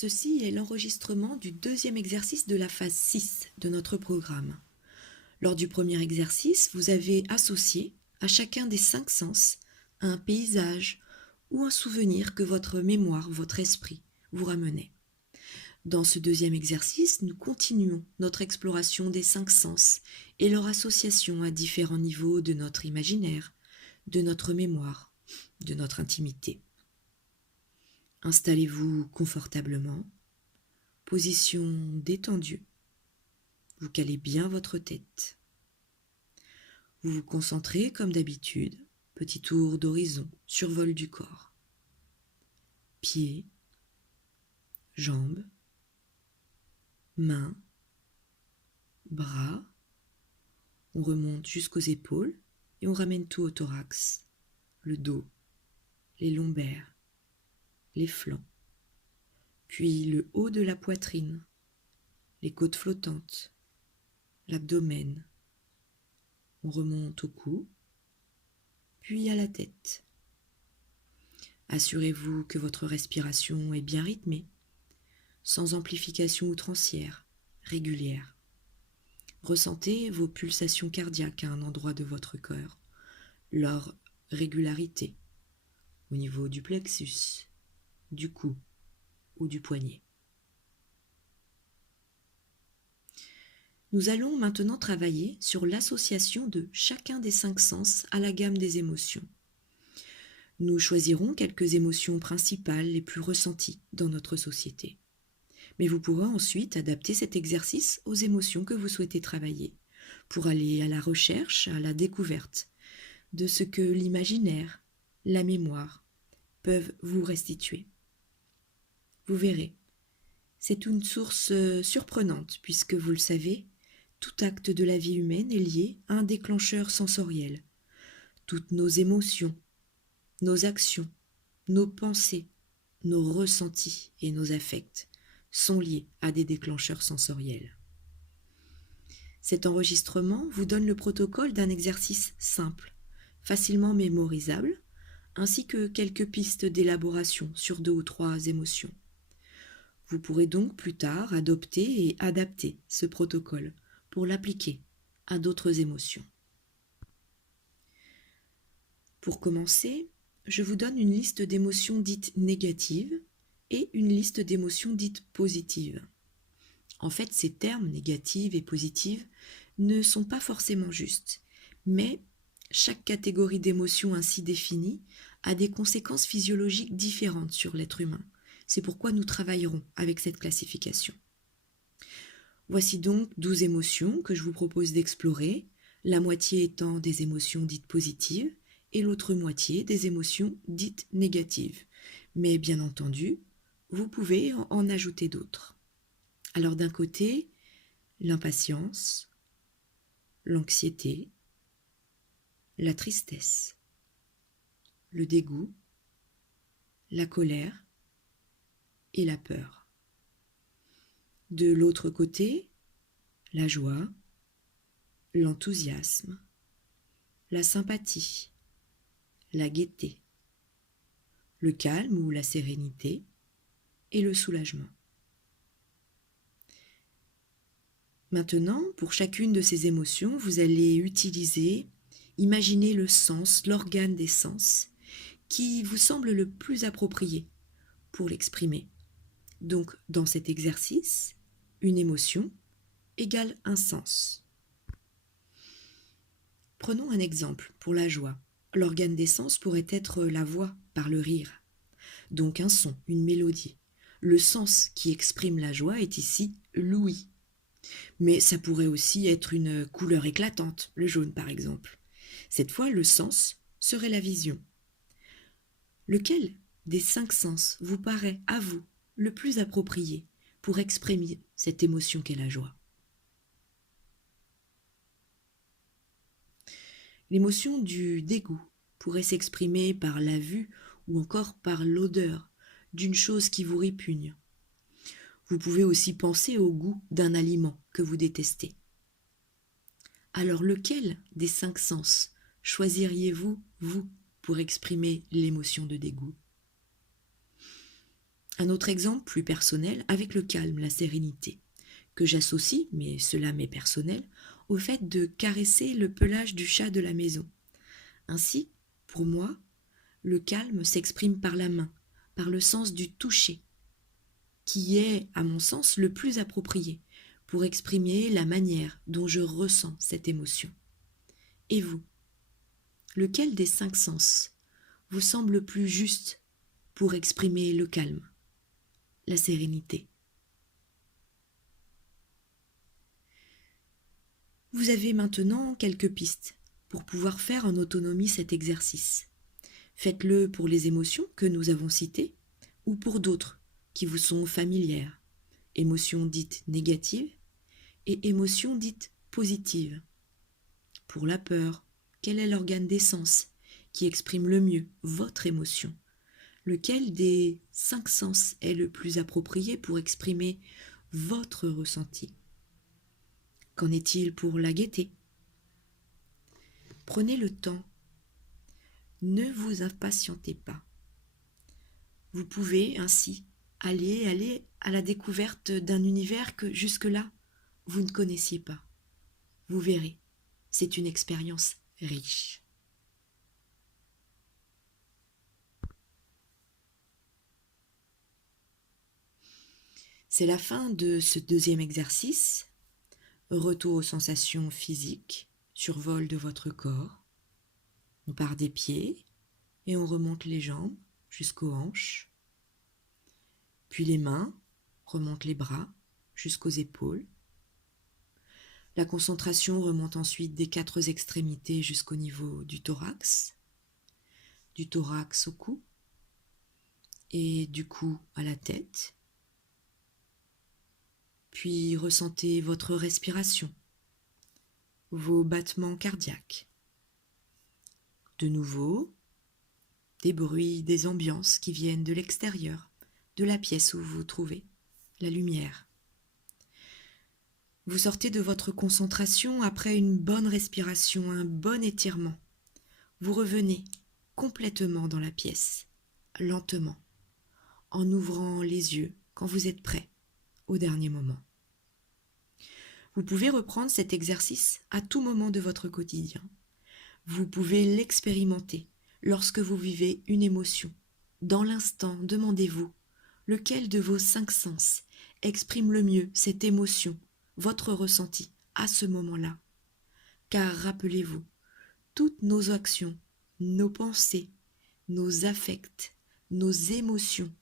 Ceci est l'enregistrement du deuxième exercice de la phase 6 de notre programme. Lors du premier exercice, vous avez associé à chacun des 5 sens un paysage ou un souvenir que votre mémoire, votre esprit vous ramenait. Dans ce deuxième exercice, nous continuons notre exploration des 5 sens et leur association à différents niveaux de notre imaginaire, de notre mémoire, de notre intimité. Installez-vous confortablement, position détendue. Vous calez bien votre tête. Vous vous concentrez comme d'habitude, petit tour d'horizon, survol du corps. Pieds, jambes, mains, bras. On remonte jusqu'aux épaules et on ramène tout au thorax, le dos, les lombaires, les flancs, puis le haut de la poitrine, les côtes flottantes, l'abdomen. On remonte au cou, puis à la tête. Assurez-vous que votre respiration est bien rythmée, sans amplification outrancière, régulière. Ressentez vos pulsations cardiaques à un endroit de votre cœur, leur régularité, au niveau du plexus, du cou ou du poignet. Nous allons maintenant travailler sur l'association de chacun des 5 sens à la gamme des émotions. Nous choisirons quelques émotions principales les plus ressenties dans notre société. Mais vous pourrez ensuite adapter cet exercice aux émotions que vous souhaitez travailler, pour aller à la recherche, à la découverte de ce que l'imaginaire, la mémoire peuvent vous restituer. Vous verrez, c'est une source surprenante puisque vous le savez, tout acte de la vie humaine est lié à un déclencheur sensoriel. Toutes nos émotions, nos actions, nos pensées, nos ressentis et nos affects sont liés à des déclencheurs sensoriels. Cet enregistrement vous donne le protocole d'un exercice simple, facilement mémorisable, ainsi que quelques pistes d'élaboration sur 2 ou 3 émotions. Vous pourrez donc plus tard adopter et adapter ce protocole pour l'appliquer à d'autres émotions. Pour commencer, je vous donne une liste d'émotions dites négatives et une liste d'émotions dites positives. En fait, ces termes négatives et positives ne sont pas forcément justes, mais chaque catégorie d'émotions ainsi définie a des conséquences physiologiques différentes sur l'être humain. C'est pourquoi nous travaillerons avec cette classification. Voici donc 12 émotions que je vous propose d'explorer, la moitié étant des émotions dites positives et l'autre moitié des émotions dites négatives. Mais bien entendu, vous pouvez en ajouter d'autres. Alors d'un côté, l'impatience, l'anxiété, la tristesse, le dégoût, la colère et la peur. De l'autre côté, la joie, l'enthousiasme, la sympathie, la gaieté, le calme ou la sérénité et le soulagement. Maintenant, pour chacune de ces émotions, vous allez imaginer le sens, l'organe des sens, qui vous semble le plus approprié pour l'exprimer. Donc, dans cet exercice, une émotion égale un sens. Prenons un exemple pour la joie. L'organe des sens pourrait être la voix par le rire, donc un son, une mélodie. Le sens qui exprime la joie est ici l'ouïe. Mais ça pourrait aussi être une couleur éclatante, le jaune par exemple. Cette fois, le sens serait la vision. Lequel des 5 sens vous paraît, à vous, le plus approprié pour exprimer cette émotion qu'est la joie? L'émotion du dégoût pourrait s'exprimer par la vue ou encore par l'odeur d'une chose qui vous répugne. Vous pouvez aussi penser au goût d'un aliment que vous détestez. Alors lequel des 5 sens choisiriez-vous, vous, pour exprimer l'émotion de dégoût? Un autre exemple plus personnel avec le calme, la sérénité, que j'associe, mais cela m'est personnel, au fait de caresser le pelage du chat de la maison. Ainsi, pour moi, le calme s'exprime par la main, par le sens du toucher, qui est, à mon sens, le plus approprié pour exprimer la manière dont je ressens cette émotion. Et vous, lequel des 5 sens vous semble le plus juste pour exprimer le calme, la sérénité? Vous avez maintenant quelques pistes pour pouvoir faire en autonomie cet exercice. Faites-le pour les émotions que nous avons citées ou pour d'autres qui vous sont familières, émotions dites négatives et émotions dites positives. Pour la peur, quel est l'organe des sens qui exprime le mieux votre émotion? Lequel des 5 sens est le plus approprié pour exprimer votre ressenti? Qu'en est-il pour la gaieté? Prenez le temps. Ne vous impatientez pas. Vous pouvez ainsi aller à la découverte d'un univers que jusque-là, vous ne connaissiez pas. Vous verrez, c'est une expérience riche. C'est la fin de ce deuxième exercice. Retour aux sensations physiques, survol de votre corps. On part des pieds et on remonte les jambes jusqu'aux hanches. Puis les mains, remonte les bras jusqu'aux épaules. La concentration remonte ensuite des 4 extrémités jusqu'au niveau du thorax au cou et du cou à la tête. Puis ressentez votre respiration, vos battements cardiaques. De nouveau, des bruits, des ambiances qui viennent de l'extérieur, de la pièce où vous vous trouvez, la lumière. Vous sortez de votre concentration après une bonne respiration, un bon étirement. Vous revenez complètement dans la pièce, lentement, en ouvrant les yeux quand vous êtes prêt, au dernier moment. Vous pouvez reprendre cet exercice à tout moment de votre quotidien. Vous pouvez l'expérimenter lorsque vous vivez une émotion. Dans l'instant, demandez-vous lequel de vos 5 sens exprime le mieux cette émotion, votre ressenti à ce moment-là. Car rappelez-vous, toutes nos actions, nos pensées, nos affects, nos émotions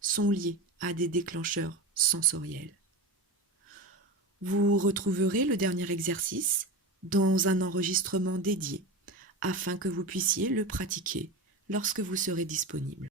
sont liées à des déclencheurs sensoriels. Vous retrouverez le dernier exercice dans un enregistrement dédié afin que vous puissiez le pratiquer lorsque vous serez disponible.